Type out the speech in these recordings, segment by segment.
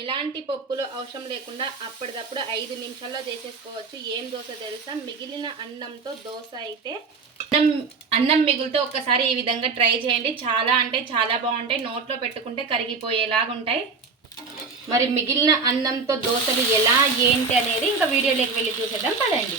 ఎలాంటి పప్పులు అవసరం లేకుండా అప్పటికప్పుడు ఐదు నిమిషాల్లో చేసేసుకోవచ్చు. ఏం దోశ తెలుసా? మిగిలిన అన్నంతో దోశ అయితే అన్నం అన్నం మిగులుతో ఒక్కసారి ఈ విధంగా ట్రై చేయండి. చాలా అంటే చాలా బాగుంటాయి. నోట్లో పెట్టుకుంటే కరిగిపోయేలాగా ఉంటాయి. మరి మిగిలిన అన్నంతో దోశలు ఎలా ఏంటి అనేది ఇంకా వీడియోలోకి వెళ్ళి చూసేద్దాం. పదండి.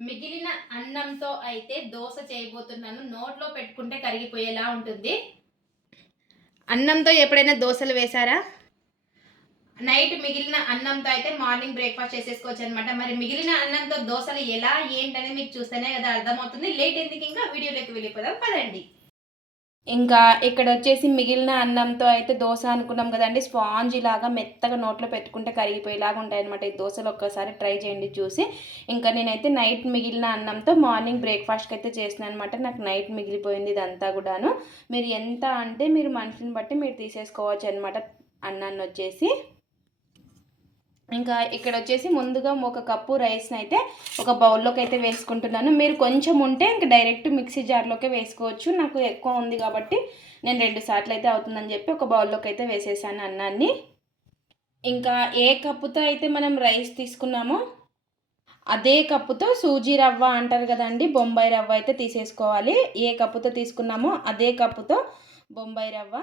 మిగిలిన అన్నంతో అయితే దోశ చేయబోతున్నాను. నోట్లో పెట్టుకుంటే కరిగిపోయేలా ఉంటుంది. అన్నంతో ఎప్పుడైనా దోశలు వేశారా? నైట్ మిగిలిన అన్నంతో అయితే మార్నింగ్ బ్రేక్ఫాస్ట్ చేసేసుకోవచ్చు అనమాట మరి మిగిలిన అన్నంతో దోశలు ఎలా ఏంటని మీకు చూస్తేనే కదా అర్థమవుతుంది. లేట్ ఎందుకు ఇంకా? వీడియోలోకి వెళ్ళిపోదాం. పదండి. ఇంకా ఇక్కడ వచ్చేసి మిగిలిన అన్నంతో అయితే దోశ అనుకున్నాం కదండి. స్పాంజ్ లాగా మెత్తగా నోట్లో పెట్టుకుంటే కరిగిపోయేలాగా ఉంటాయి అనమాట ఈ దోశలు ఒక్కసారి ట్రై చేయండి చూసి. ఇంకా నేనైతే నైట్ మిగిలిన అన్నంతో మార్నింగ్ బ్రేక్ఫాస్ట్కి అయితే చేసిన అనమాట నాకు నైట్ మిగిలిపోయింది ఇదంతా కూడాను. మీరు ఎంత అంటే మీరు మనుషుని బట్టి మీరు తీసేసుకోవచ్చు అనమాట అన్నాన్ని వచ్చేసి. ఇంకా ఇక్కడ వచ్చేసి ముందుగా ఒక కప్పు రైస్ని అయితే ఒక బౌల్లోకి అయితే వేసుకుంటున్నాను. మీరు కొంచెం ఉంటే ఇంకా డైరెక్ట్ మిక్సీ జార్లోకి వేసుకోవచ్చు. నాకు ఎక్కువ ఉంది కాబట్టి నేను రెండు సార్లు అయితే అవుతుందని చెప్పి ఒక బౌల్లోకి అయితే వేసేసాను అన్నాన్ని. ఇంకా ఏ కప్పుతో అయితే మనం రైస్ తీసుకున్నామో అదే కప్పుతో సూజీ రవ్వ అంటారు కదండి బొంబాయి రవ్వ అయితే తీసేసుకోవాలి. ఏ కప్పుతో తీసుకున్నామో అదే కప్పుతో బొంబాయి రవ్వ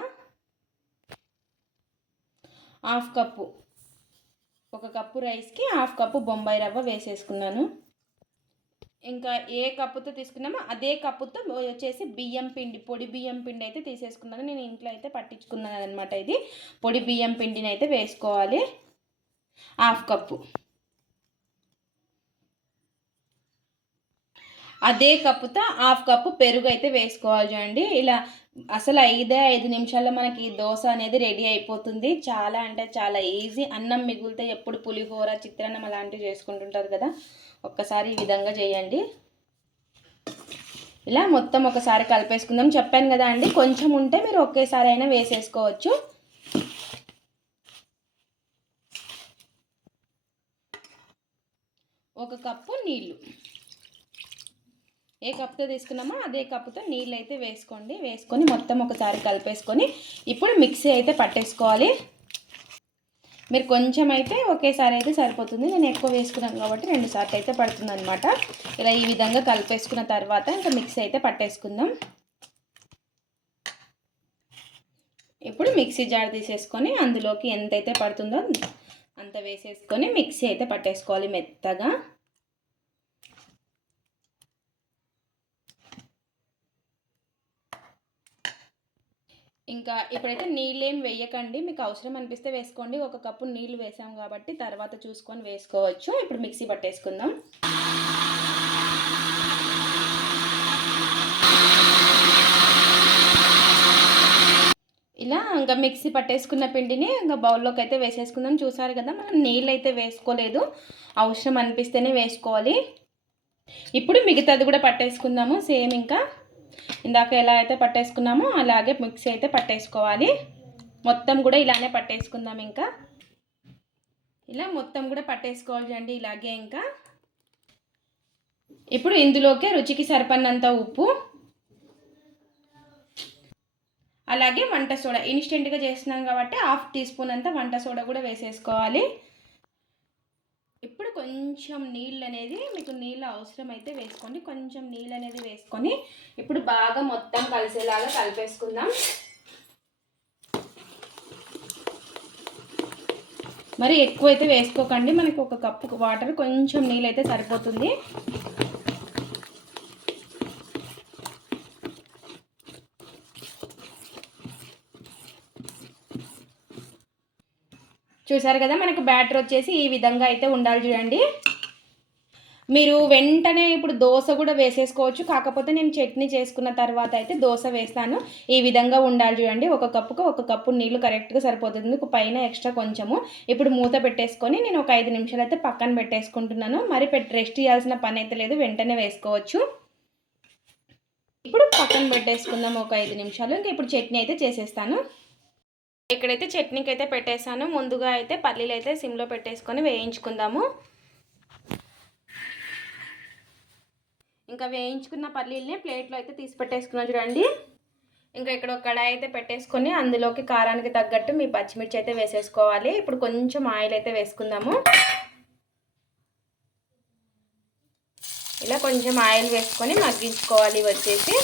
హాఫ్ కప్పు. ఒక కప్పు రైస్కి హాఫ్ కప్పు బొంబాయి రవ్వ వేసేసుకున్నాను. ఇంకా ఏ కప్పుతో తీసుకున్నామో అదే కప్పుతో వచ్చేసి బియ్యం పిండి పొడి బియ్యం పిండి అయితే తీసేసుకున్నాను. నేను ఇంట్లో అయితే పట్టించుకున్నాను అనమాట ఇది. పొడి బియ్యం పిండిని అయితే వేసుకోవాలి. Half cup. అదే కప్పుతో హాఫ్ కప్పు పెరుగు అయితే వేసుకోవాలి చూడండి. ఇలా అసలు ఐదే ఐదు నిమిషాల్లో మనకి దోశ అనేది రెడీ అయిపోతుంది. చాలా అంటే చాలా ఈజీ. అన్నం మిగిలితే ఎప్పుడు పులిహోర చిత్రాన్నం అలాంటివి చేసుకుంటుంటారు కదా. ఒక్కసారి ఈ విధంగా చేయండి. ఇలా మొత్తం ఒకసారి కలిపేసుకుందాం. చెప్పాను కదా అండి కొంచెం ఉంటే మీరు ఒకేసారి అయినా వేసేసుకోవచ్చు. ఒక కప్పు నీళ్ళు. ఏ కప్తో తీసుకున్నామో అదే కప్పుతో నీళ్ళు అయితే వేసుకోండి. వేసుకొని మొత్తం ఒకసారి కలిపేసుకొని ఇప్పుడు మిక్సీ అయితే పట్టేసుకోవాలి. మీరు కొంచెం అయితే ఒకేసారి అయితే సరిపోతుంది. నేను ఎక్కువ వేసుకున్నాను కాబట్టి రెండు సార్లు అయితే పడుతుంది అనమాట ఇలా ఈ విధంగా కలిపేసుకున్న తర్వాత ఇంకా మిక్సీ అయితే పట్టేసుకుందాం. ఇప్పుడు మిక్సీ జార్ తీసేసుకొని అందులోకి ఎంతైతే పడుతుందో అంత వేసేసుకొని మిక్సీ అయితే పట్టేసుకోవాలి మెత్తగా. ఇంకా ఇప్పుడైతే నీళ్ళేం వేయకండి. మీకు అవసరం అనిపిస్తే వేసుకోండి. ఒక కప్పు నీళ్ళు వేసాం కాబట్టి తర్వాత చూసుకొని వేసుకోవచ్చు. ఇప్పుడు మిక్సీ పట్టేసుకుందాం. ఇలా ఇంకా మిక్సీ పట్టేసుకున్న పిండిని ఇంకా బౌల్లోకి అయితే వేసేసుకుందాం. చూసారు కదా మనం నీళ్ళు అయితే వేసుకోలేదు. అవసరం అనిపిస్తేనే వేసుకోవాలి. ఇప్పుడు మిగతాది కూడా పట్టేసుకుందాము. సేమ్ ఇంకా ఇందాక ఎలా అయితే పట్టేసుకున్నామో అలాగే మిక్సీ అయితే పట్టేసుకోవాలి. మొత్తం కూడా ఇలానే పట్టేసుకుందాం ఇంకా. ఇలా మొత్తం కూడా పట్టేసుకోవాలి అండి ఇలాగే ఇంకా. ఇప్పుడు ఇందులోకే రుచికి సరిపడినంత ఉప్పు. అలాగే వంట సోడా. ఇన్స్టెంట్గా చేస్తున్నాం కాబట్టి హాఫ్ టీ స్పూన్ అంతా వంట సోడా కూడా వేసేసుకోవాలి. కొంచెం నీళ్ళు అనేది మీకు నీళ్ళు అవసరం అయితే వేసుకోండి. కొంచెం నీళ్ళు అనేది వేసుకొని ఇప్పుడు బాగా మొత్తం కలిసేలాగా కలిపేసుకుందాం. మరి ఎక్కువ అయితే వేసుకోకండి. మనకు ఒక కప్పు వాటర్ కొంచెం నీళ్ళు అయితే సరిపోతుంది. చూసారు కదా మనకు బ్యాటర్ వచ్చేసి ఈ విధంగా అయితే ఉండాలి చూడండి. మీరు వెంటనే ఇప్పుడు దోశ కూడా వేసేసుకోవచ్చు. కాకపోతే నేను చట్నీ చేసుకున్న తర్వాత అయితే దోశ వేస్తాను. ఈ విధంగా ఉండాలి చూడండి. ఒక కప్పుకు ఒక కప్పు నీళ్ళు కరెక్ట్గా సరిపోతుంది. పైన ఎక్స్ట్రా కొంచెము. ఇప్పుడు మూత పెట్టేసుకొని నేను ఒక ఐదు నిమిషాలు అయితే పక్కన పెట్టేసుకుంటున్నాను. మరి పెట్టి రెస్ట్ చేయాల్సిన పని అయితే లేదు. వెంటనే వేసుకోవచ్చు. ఇప్పుడు పక్కన పెట్టేసుకుందాం. ఒక ఐదు నిమిషాలు. ఇంకా ఇప్పుడు చట్నీ అయితే చేసేస్తాను. ఇక్కడైతే చట్నీకి అయితే పెట్టేసాను ముందుగా అయితే పల్లీలు అయితే సిమ్లో పెట్టేసుకొని వేయించుకుందాము. ఇంకా వేయించుకున్న పల్లీల్ని ప్లేట్లో అయితే తీసి పెట్టేసుకున్నాను చూడండి. ఇంకా ఇక్కడ ఒక కడాయి అయితే పెట్టేసుకొని అందులోకి కారానికి తగ్గట్టు మీ పచ్చిమిర్చి అయితే వేసేసుకోవాలి. ఇప్పుడు కొంచెం ఆయిల్ అయితే వేసుకుందాము. ఇలా కొంచెం ఆయిల్ వేసుకొని మగ్గించుకోవాలి వచ్చేసి.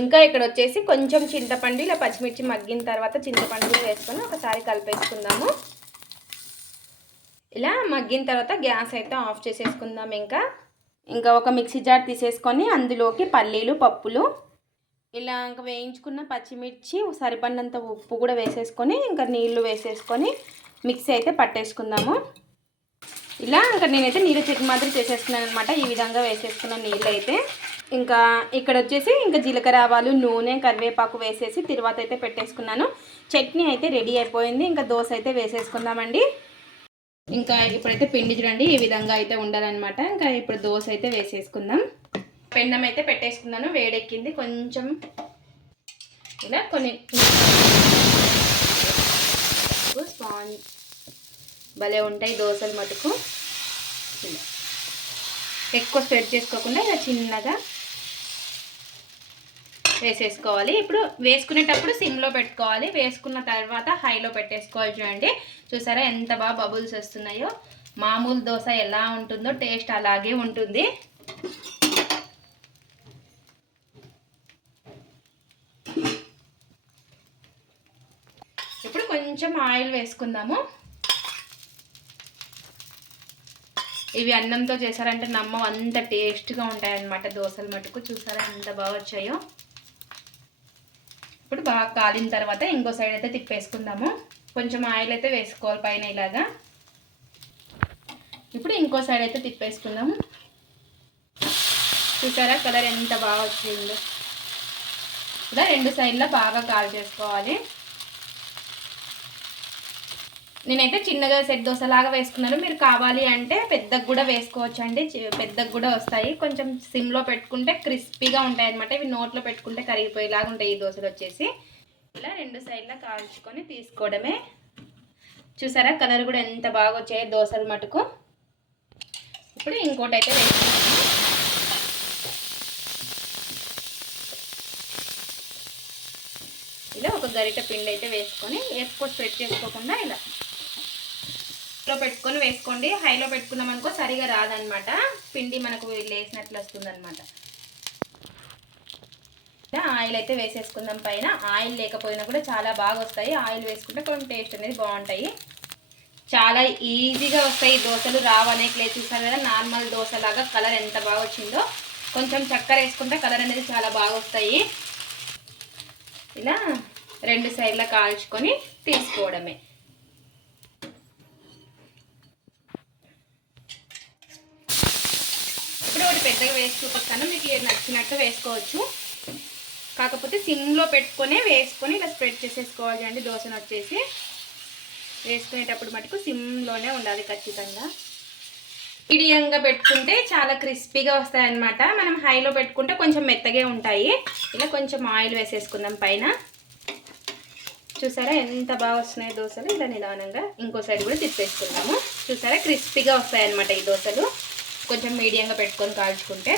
ఇంకా ఇక్కడ వచ్చేసి కొంచెం చింతపండు ఇలా పచ్చిమిర్చి మగ్గిన తర్వాత చింతపండు వేసుకొని ఒకసారి కలిపేసుకుందాము. ఇలా మగ్గిన తర్వాత గ్యాస్ అయితే ఆఫ్ చేసేసుకుందాం ఇంకా. ఇంకా ఒక మిక్సీ జార్ తీసేసుకొని అందులోకి పల్లీలు పప్పులు ఇలా ఇంకా వేయించుకున్న పచ్చిమిర్చి సరిపడినంత ఉప్పు కూడా వేసేసుకొని ఇంకా నీళ్ళు వేసేసుకొని మిక్సీ అయితే పట్టేసుకుందాము. ఇలా ఇంకా నేనైతే నీళ్ళ చట్నీ మాదిరి చేసేసుకున్నాను అనమాట ఈ విధంగా వేసేసుకున్న నీళ్ళు అయితే ఇంకా ఇక్కడ వచ్చేసి ఇంకా జీలకర్ర ఆవాలు నూనె కరివేపాకు వేసేసి తర్వాత అయితే పెట్టేసుకున్నాను. చట్నీ అయితే రెడీ అయిపోయింది. ఇంకా దోశ అయితే వేసేసుకుందామండి. ఇంకా ఇప్పుడైతే పిండి చూడండి ఈ విధంగా అయితే ఉండాలన్నమాట. ఇంకా ఇప్పుడు దోశ అయితే వేసేసుకుందాం. పెండం అయితే పెట్టేసుకున్నాను. వేడెక్కింది. కొంచెం ఇలా కొన్ని స్పాంజ్ భలే ఉంటాయి దోశలు మటుకు. ఎక్కువ స్ప్రెడ్ చేసుకోకుండా ఇలా చిన్నగా వేసేసుకోవాలి. ఇప్పుడు వేసుకునేటప్పుడు సిమ్లో పెట్టుకోవాలి. వేసుకున్న తర్వాత హైలో పెట్టేసుకోవాలి చూడండి. చూసారా ఎంత బాగా బబుల్స్ వస్తున్నాయో. మామూలు దోశ ఎలా ఉంటుందో టేస్ట్ అలాగే ఉంటుంది. ఇప్పుడు కొంచెం ఆయిల్ వేసుకుందాము. ఇవి అన్నంతో చేశారంటే నమ్మ అంత టేస్ట్గా ఉంటాయన్నమాట దోశలు మటుకు. చూసారా ఎంత బాగా వచ్చాయో. ఇప్పుడు బాగా కాలిన తర్వాత ఇంకో సైడ్ అయితే తిప్పేసుకుందాము. కొంచెం ఆయిల్ అయితే వేసుకోవాలి పైన ఇలాగా. ఇప్పుడు ఇంకో సైడ్ అయితే తిప్పేసుకుందాము. చూసారా కలర్ ఎంత బాగా వచ్చిందో. ఇలా రెండు సైడ్లో బాగా కాల్ చేసుకోవాలి. నేనైతే చిన్నగా సెట్ దోశ లాగా వేసుకున్నాను. మీరు కావాలి అంటే పెద్దగా కూడా వేసుకోవచ్చు అండి పెద్దగా కూడా వస్తాయి. కొంచెం సిమ్లో పెట్టుకుంటే క్రిస్పీగా ఉంటాయి అనమాట ఇవి నోట్లో పెట్టుకుంటే కరిగిపోయేలాగా ఉంటాయి ఈ దోశలు వచ్చేసి. ఇలా రెండు సైడ్లో కాల్చుకొని తీసుకోవడమే. చూసారా? కలర్ కూడా ఎంత బాగా వచ్చాయి దోశలు మటుకు. ఇప్పుడు ఇంకోటి అయితే ఇలా ఒక గరిట పిండి అయితే వేసుకొని ఎక్కువ స్ప్రెడ్ చేసుకోకుండా ఇలా. లో పెట్టుకొని వేసుకోండి. హైలో పెట్టుకున్నాం అనుకో సరిగా రాదనమాట. పిండి మనకు లేసినట్లు వస్తుంది అనమాట ఆయిల్ అయితే వేసేసుకుందాం పైన. ఆయిల్ లేకపోయినా కూడా చాలా బాగా వస్తాయి. ఆయిల్ వేసుకుంటే కొంచెం టేస్ట్ అనేది బాగుంటాయి. చాలా ఈజీగా వస్తాయి. దోశలు రావనే లేదు. చూసారు కదా నార్మల్ దోశ లాగా కలర్ ఎంత బాగా వచ్చిందో. కొంచెం చక్కెర వేసుకుంటే కలర్ అనేది చాలా బాగా వస్తాయి. ఇలా రెండు సైడ్లా కాల్చుకొని తీసుకోవడమే. ఇప్పుడు ఒకటి పెద్దగా వేసి చూపిస్తాను మీకు నచ్చినట్టు వేసుకోవచ్చు. కాకపోతే సిమ్లో పెట్టుకొని వేసుకొని ఇలా స్ప్రెడ్ చేసేసుకోవాలి అండి. దోశను వచ్చేసి వేసుకునేటప్పుడు మటుకు సిమ్లోనే ఉండాలి ఖచ్చితంగా. మీడియంగా పెట్టుకుంటే చాలా క్రిస్పీగా వస్తాయి అన్నమాట మనం హైలో పెట్టుకుంటే కొంచెం మెత్తగే ఉంటాయి. ఇలా కొంచెం ఆయిల్ వేసేసుకుందాం పైన. చూసారా ఎంత బాగా వస్తున్నాయి దోశలు? ఇలా నిదానంగా ఇంకో సైడ్ కూడా తిప్పేసుకుందాము. చూసారా క్రిస్పీగా వస్తాయన్నమాట ఈ దోశలు. కొంచెం మీడియంగా పెట్టుకొని కాల్చుకుంటే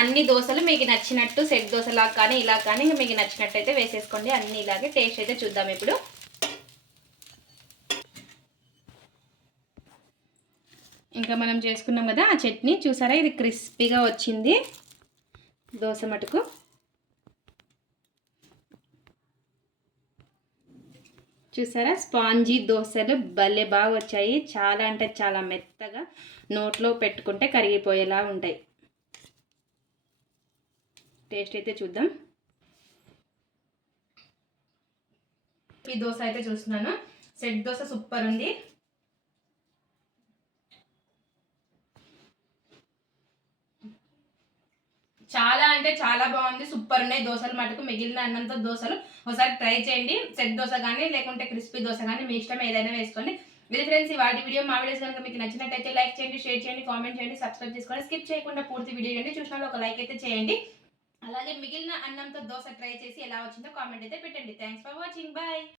అన్ని దోశలు మీకు నచ్చినట్టు సెట్ దోశలా కానీ ఇలా కానీ ఇంకా మీకు నచ్చినట్టు అయితే వేసేసుకోండి. అన్ని ఇలాగే టేస్ట్ అయితే చూద్దాం ఇప్పుడు. ఇంకా మనం చేసుకున్నాం కదా ఆ చట్నీ. చూసారా? ఇది క్రిస్పీగా వచ్చింది. దోశ మటుకు. చూసారా? స్పాంజీ దోశలు భలే బాగా వచ్చాయి. చాలా అంటే చాలా మెత్తగా నోట్లో పెట్టుకుంటే కరిగిపోయేలా ఉంటాయి. టేస్ట్ అయితే చూద్దాం. ఈ దోశ అయితే చూస్తున్నాను. సెట్ దోశ సూపర్ ఉంది. చాలా అంటే చాలా బాగుంది సూపర్ ఉన్నాయి. దోశలు మటుకు మిగిలిన అన్నంతో దోశలు. ఒకసారి ట్రై చేయండి. సెట్ దోశ కానీ లేకుంటే క్రిస్పీ దోశ కానీ మీ ఇష్టం ఏదైనా వేసుకోండి. ఇది ఫ్రెండ్స్ ఈ వాటి వీడియో మా వీడియోస్ కనుక మీకు నచ్చినట్టయితే లైక్ చేయండి షేర్ చేయండి కామెంట్ చేయండి సబ్స్క్రైబ్ చేసుకోండి. స్కిప్ చేయకుండా పూర్తి వీడియో చేయండి చూసిన ఒక లైక్ అయితే చేయండి. అలాగే మిగిలిన అన్నంతో దోశ ట్రై చేసి ఎలా వచ్చిందో కామెంట్ అయితే పెట్టండి. Thanks for watching bye